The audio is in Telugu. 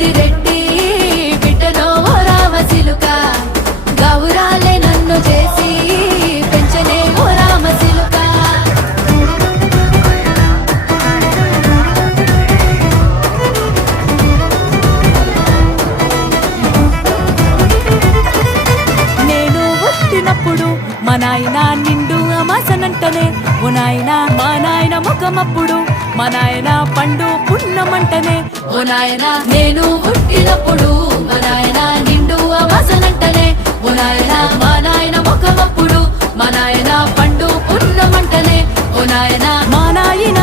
పెద్దిరెడ్డి బిడ్డనో ఓ రామచిలుక గౌరాలే నన్ను చేసి పెంచనే ఓ రామచిలుక. నేను పుట్టినప్పుడు మా నాయన నిండు అమాసనంటనే ఓ నాయన, మా నాయన ముఖమప్పుడు మా నాయన పండు పున్నమంటనే ఓ నాయనా నేను పుట్టినప్పుడు మా నాయన నిండు అమాసనంటనే ఓ నాయనా, మా నాయన ముఖమప్పుడు మా నాయన పండు పున్నమంటనే ఓ నాయనా. మా నాయన